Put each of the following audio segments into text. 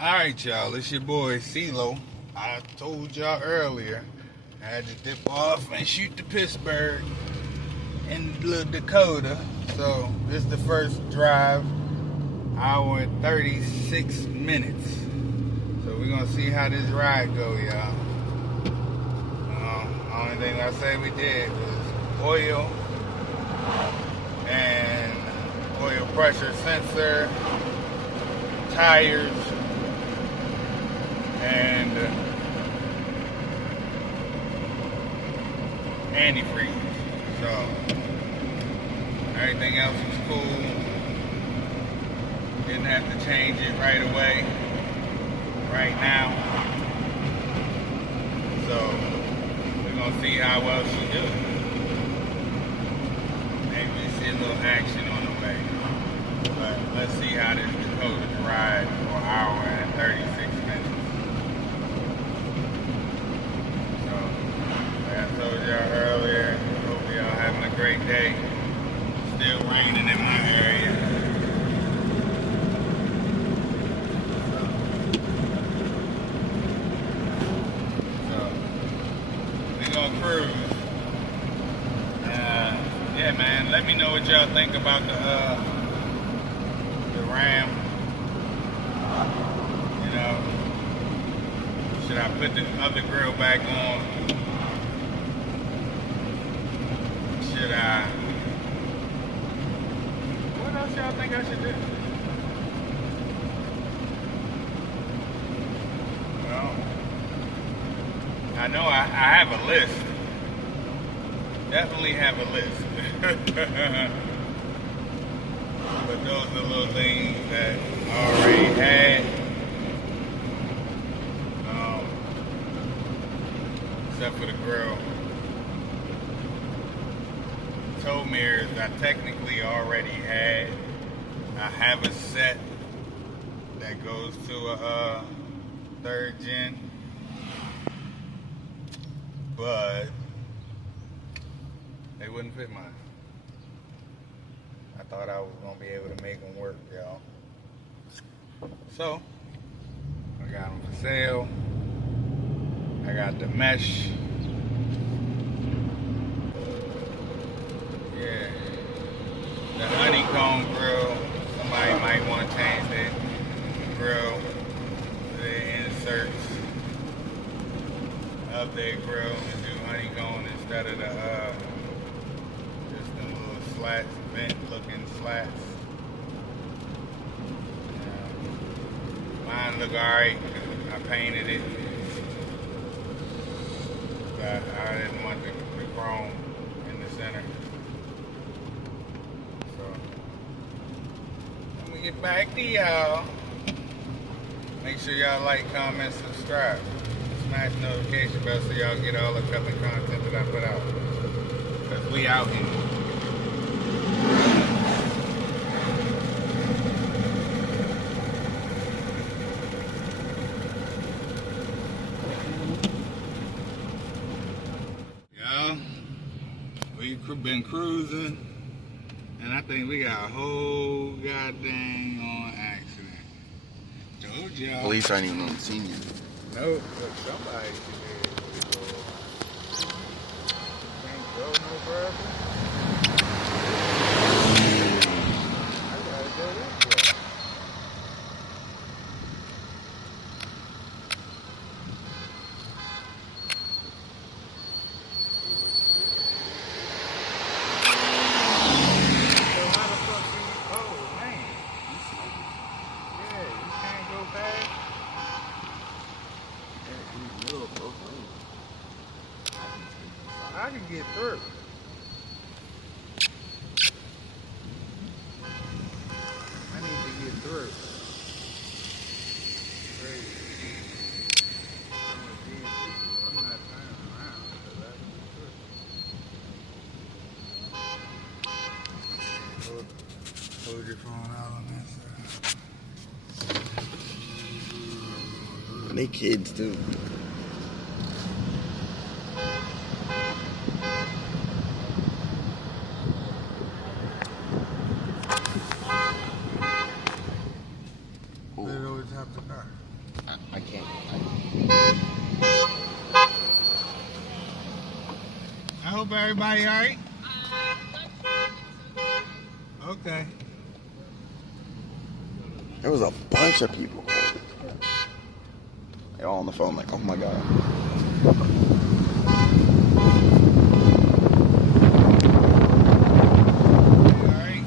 Alright, y'all, it's your boy CeeLo. I told y'all earlier I had to dip off and shoot to Pittsburgh in little Dakota. So this is the first drive, hour and 36 minutes. So we're gonna see how this ride go, y'all. Only thing I say we did was oil and oil pressure sensor, tires, and antifreeze. So everything else was cool. Didn't have to change it right away, right now. So we're gonna see how well she do. Maybe see a little action on the way. But let's see how this Dakota ride for an hour and 36 minutes. So, like I told y'all earlier, hope y'all having a great day. Still raining in my area. So we're gonna cruise. Yeah, man, let me know what y'all think about the Ram. You know, should I put the other grill back on? Should I? What else y'all think I should do? Well, I know I have a list. Definitely have a list. But those are little things that I already had. Except for the grill. Tow mirrors I technically already had. I have a set that goes to a third gen. But they wouldn't fit mine. I thought I was gonna be able to make them work, y'all. So, I got them for sale. I got the mesh. Yeah. The honeycomb grill. Somebody might want to change the grill to the inserts of their grill and do honeycomb instead of the just the little slats, vent looking slats. Mine look alright. I painted it. But I didn't want the chrome in the center. So let me get back to y'all. Make sure y'all like, comment, subscribe. Smash the notification bell so y'all get all the coming content that I put out. Cause we out here. Y'all, we've been cruising, and I think we got a whole goddamn on accident. Told y'all. Police aren't even on the scene yet. Nope, but somebody should be able to go. Can't go no further. I gotta go this way. So how the fuck do you? Oh man, yeah, you can't go fast. I can get through. I need to get through. Crazy. I'm not turning around because I can get through. Hold your phone out on that side. They kids too. Put it over the top of the car. I hope everybody all right. Okay. There was a bunch of people. They're all on the phone like, oh my God. Alright.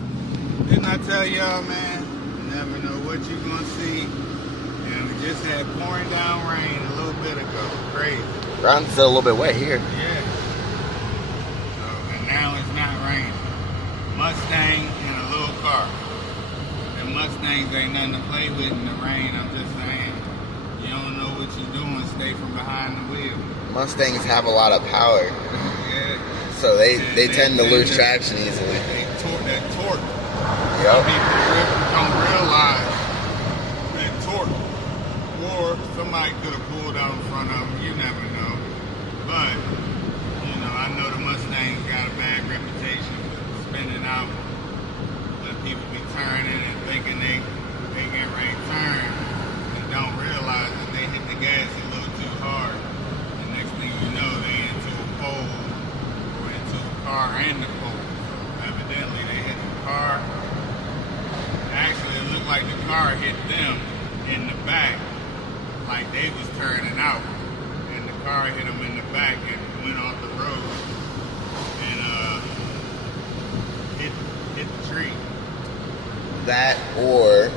Didn't I tell y'all, man? You never know what you're gonna see. And we just had pouring down rain a little bit ago. Crazy. Ground's still a little bit wet here. Yeah. So, and now it's not raining. Mustang and a little car. And Mustangs ain't nothing to play with in the rain. I'm just saying. You don't know what you're doing. Stay from behind the wheel. Mustangs have a lot of power. Yeah. So they tend to lose traction easily. They torque. Yep. People don't realize that torque. Or somebody could have pulled out in front of them. You never know. But, you know, I know the Mustangs got a bad reputation for spinning out. When people be turning and thinking they get ready to turn and don't realize that they hit the gas a little too hard. The next thing you know, they into a pole or into a car and the pole. So evidently they hit the car. Actually, it looked like the car hit them in the back, like they was turning out. And the car hit them in the back and went off the road and hit the tree. That or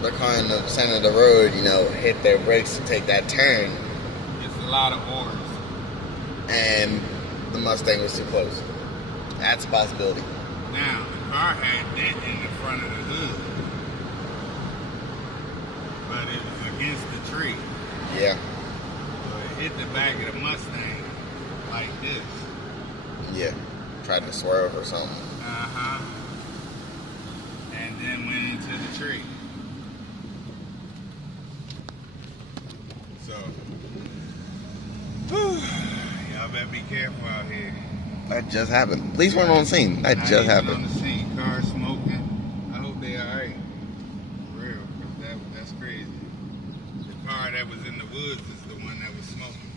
the car in the center of the road, you know, hit their brakes to take that turn. It's a lot of ors. And the Mustang was too close. That's a possibility. Now, the car had dent in the front of the hood. But it was against the tree. Yeah. So it hit the back of the Mustang like this. Yeah. Tried to swerve or something. Uh-huh. And then went into the tree. So, y'all better be careful out here. That just happened. Police weren't on scene. That just happened. On the scene, cars smoking. I hope they alright. For real, 'cause that's crazy. The car that was in the woods is the one that was smoking.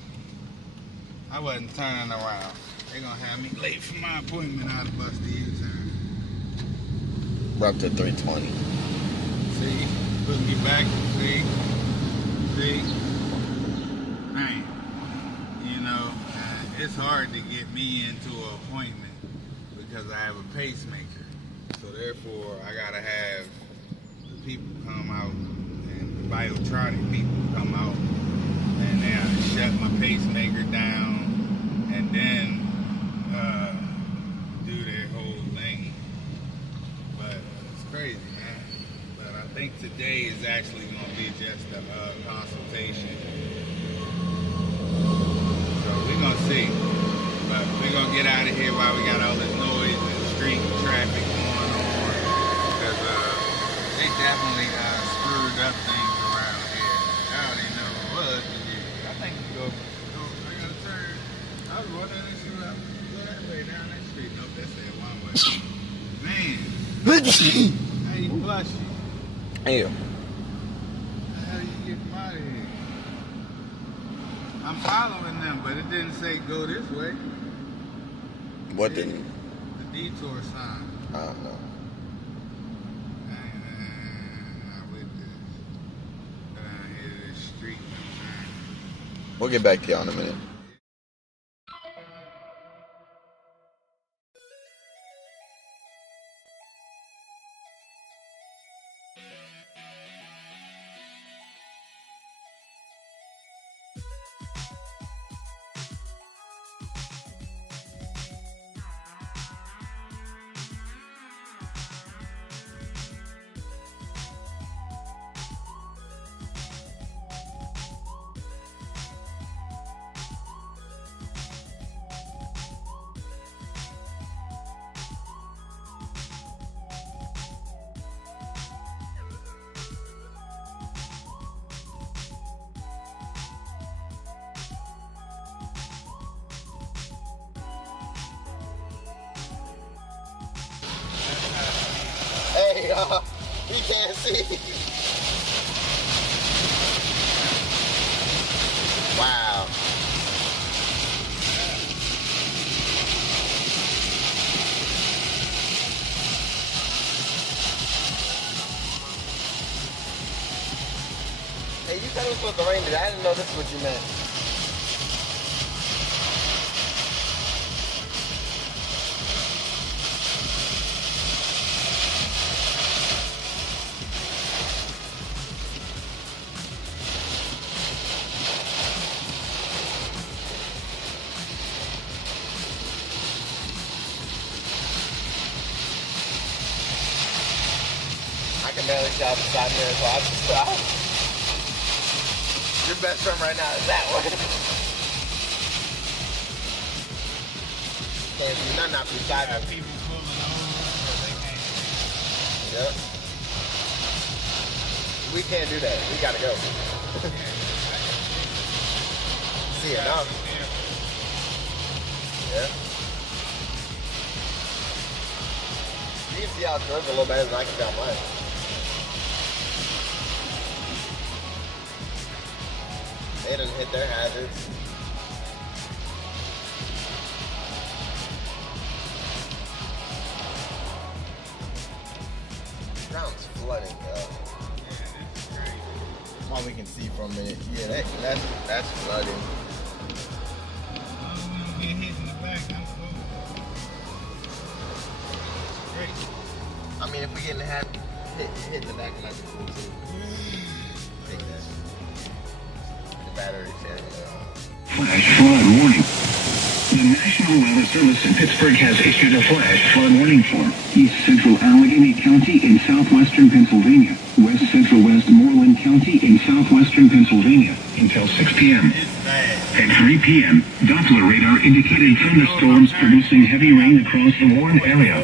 I wasn't turning around. They gonna have me late for my appointment out of bus the U-turn. We're up to 320. See, put me back. See, man. You know, it's hard to get me into an appointment because I have a pacemaker. So therefore, I gotta have the people come out and the Biotronic people come out and then shut my pacemaker down and then do their whole thing. But it's crazy, man. But I think today is actually going to be just a consultation. So we're going to see. But we're going to get out of here while we got all this noise and street traffic going on. Because they definitely screwed up things around here. I don't even know what it was. I think we go I got to turn. I was wondering if you go that way down that street. Nope, that's that one way. Man. How you flushing? Hey. How do you get them out of here? I'm following them, but it didn't say go this way. What didn't? The detour sign. I don't know. Not with this. Here this street. We'll get back to you in a minute. Hey, he can't see. Wow. was supposed to rain today. I didn't know this is what you meant. I can barely see out the side mirror, so I just stop. Your best friend right now is that one. Can't see nothing out the side mirror. People pulling over, but they can't. Yep. We can't do that. We gotta go. See it now. Yeah. You can see out yours a little better than I can see out mine. They didn't hit their hazards. Ground's flooding, yo. All we can see for a minute. Yeah, that's flooding. Get hit in the back, I'm cool. Great. I mean, if we get in the hit in the back, it might be cool too. Take that. The battery says, Flash flood warning. The National Weather Service in Pittsburgh has issued a flash flood warning for East Central Allegheny County in southwestern Pennsylvania, West Central Westmoreland County in southwestern Pennsylvania until 6 p.m. At 3 p.m., Doppler radar indicated thunderstorms producing heavy rain across the warned area.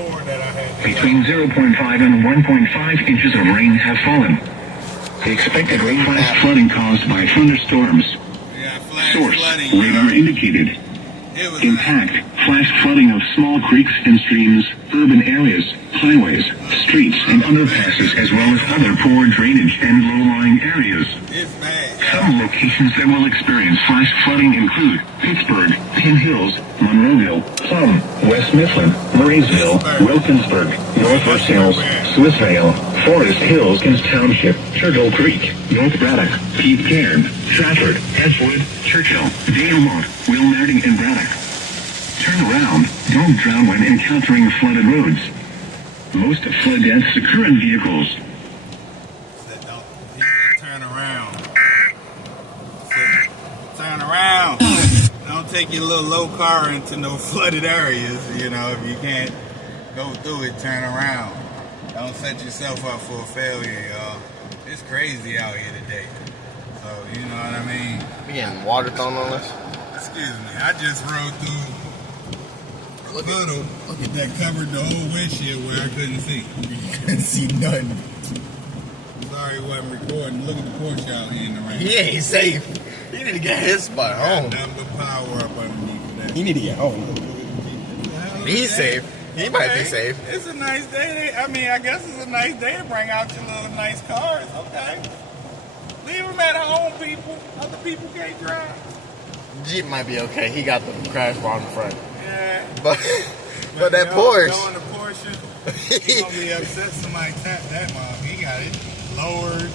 Between 0.5 and 1.5 inches of rain have fallen. The expected flash flooding caused by thunderstorms. Source, radar indicated. Impact, flash flooding of small creeks and streams, urban areas, highways, streets, and underpasses, as well as other poor drainage and low-lying areas. Some locations that will experience flash flooding include Pittsburgh, Penn Hills, Monroeville, Plum, West Mifflin, Murraysville, Wilkinsburg, North Versailles, Swissvale, Forest Hills, Kings Township, Turtle Creek, North Braddock, Keith Cairn, Stratford, Edgewood, Churchill, Dale-Mont, Wilmerding, and Braddock. Turn around. Don't drown when encountering flooded roads. Most flood deaths occur in vehicles. Turn around. Turn around. Don't take your little low car into no flooded areas. You know, if you can't go through it, turn around. Don't set yourself up for a failure, y'all. It's crazy out here today. So, you know what I mean? we getting water thrown on us. Excuse me. I just rode through a little. Look at that, covered the whole windshield where I couldn't see. You couldn't see nothing. Sorry, wasn't recording. Look at the Porsche out here in the rain. He ain't safe. He need to get his spot home. Nothing but power up underneath that. He need to get home. He's safe. He might be safe. It's a nice day. I mean, I guess it's a nice day to bring out your little nice cars. Okay. Leave them at home, people. Other people can't drive. Jeep might be okay. He got the crash bar in front. Yeah. But that Porsche. Going to Porsche, he gonna be upset somebody tapped that mom. He got it lowered.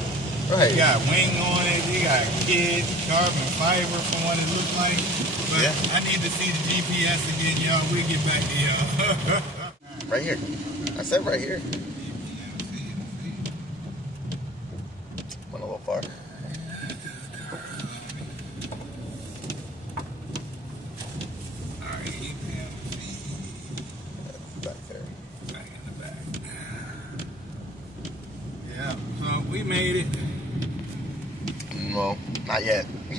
Right. He got wing on it. He got kids, carbon fiber from what it looked like. But Yeah. I need to see the GPS again, y'all. We'll get back to y'all. Right here. I said right here. Went a little far. Back there. Back in the back. Yeah, so we made it. No, not yet. Yeah.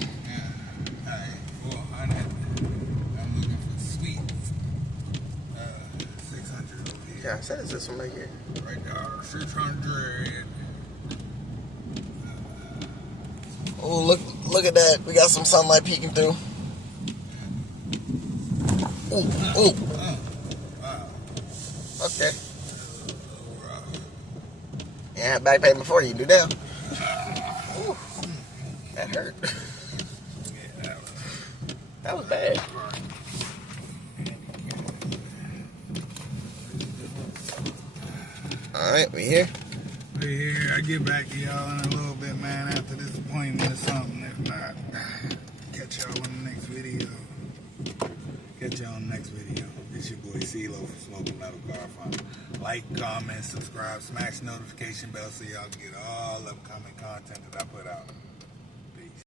Alright, 400. I'm looking for sweet 600 over here. Yeah, I said it's this one right here. Right there, 600. Oh, look at that. We got some sunlight peeking through. Ooh. Oh, wow. Okay. Yeah, back pain before you do that. Ooh, that hurt. Yeah, That was bad. Alright, we here. we here. I get back to y'all in a little bit, man, after this appointment. point into something. If not, catch y'all on the next video. Catch y'all on the next video. It's your boy CeeLo from Smoking Metal Car Fun. Like, comment, subscribe, smash the notification bell so y'all get all upcoming content that I put out.